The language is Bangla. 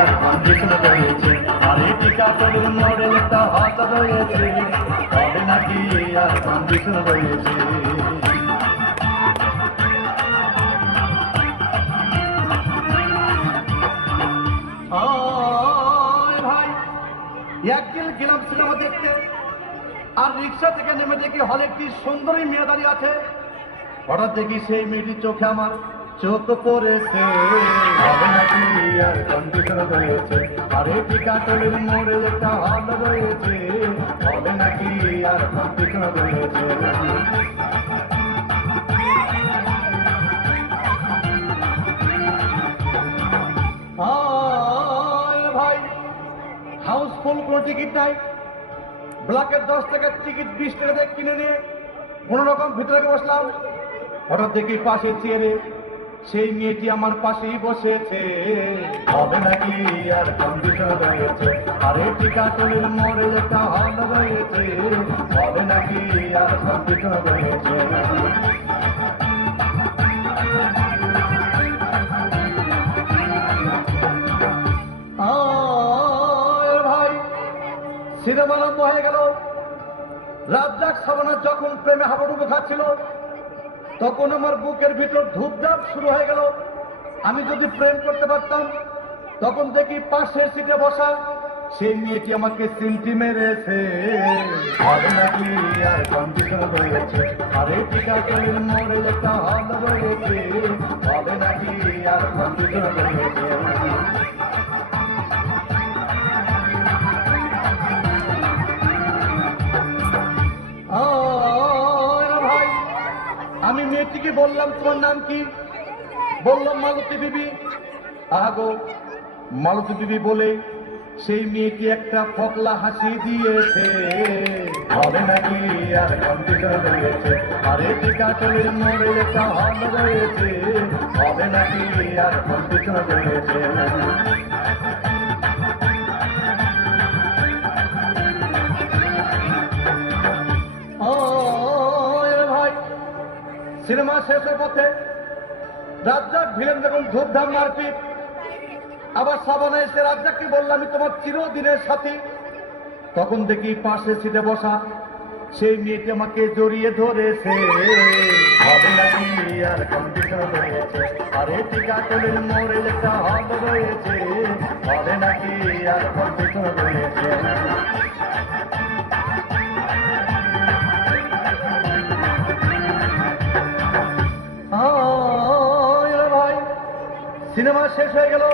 আর কন্ডিশন রয়েছে, আর এটি কাটলের মডেল একটা হাত রয়েছে, হবে নাকি আর কন্ডিশন রয়েছে। ভাই একদিন গেলাম সিনেমা দেখতে, আর রিক্সা থেকে নেমে দেখি হলে একটি সুন্দরী মেয়ে দাঁড়িয়ে আছে। হঠাৎ দেখি সেই মেয়েটির চোখে আমার চোখ পড়েছে, হবে নাকি আর কন্ডিশন রয়েছে, আর এটি কাটলের মডেল একটা হাত রয়েছে, হবে নাকি আর কন্ডিশন রয়েছে। ভাই হাউসফুল কোনো টিকিট নাই, ব্ল্যাকের 10 টাকার টিকিট 20 টাকা দিয়ে কিনে নিয়ে কোন রকম ভিতরে বসলাম। হঠাৎ দেখি পাশে চেয়ারে সেই মেয়েটি আমার পাশেই বসেছে, হবে নাকি আর কন্ডিশন রয়েছে, আর এটি কাটলের মডেল একটা হাল রয়েছে, হবে নাকি আর কন্ডিশন রয়েছে। ভাই সিনেমা আরম্ভ হয়ে গেল। রাজ্জাক সাবানা যখন প্রেমে হাবুডুবু খাচ্ছিল, তখন আমার বুকের ভিতর ধূপধাপ শুরু হয়ে গেল। আমি যদি প্রেম করতে পারতাম, তখন দেখি পাশের সিটে বসা সেই মেয়েটি আমাকে সিলটি মেরেছে, হবে নাকি আর কন্ডিশন রয়েছে, আর এটি কাটলের মডেল একটা হাল রয়েছে, হবে নাকি আর কন্ডিশন রয়েছে। ভাই আমি মেয়েটিকে বললাম তোমার নাম কি? বললাম মালতী বিবি। আগো মালতী বিবি বলে সেই মেয়েটি একটা ফকলা হাসি দিয়েছে, হবে নাকি আর কন্ডিশন রয়েছে, আর এটি কাটলের মডেল একটা হাল রয়েছে, হবে নাকি আর কন্ডিশন রয়েছে। ভাই সিনেমা শেষের পথে রাজ্জাক ভিলেন যখন ধূপধাম মারপিট, আবার সাবানা এসে রাজ্জাককে বললাম আমি তোমার চিরদিনের সাথী। তখন দেখি পাশে সিটে বসা সেই মেয়েটি আমাকে জড়িয়ে ধরেছে, হবে নাকি আর কন্ডিশন রয়েছে, আর এটি কাটলের মডেল একটা হাল রয়েছে, হবে নাকি আর কন্ডিশন রয়েছে। ভাই সিনেমা শেষ হয়ে গেল।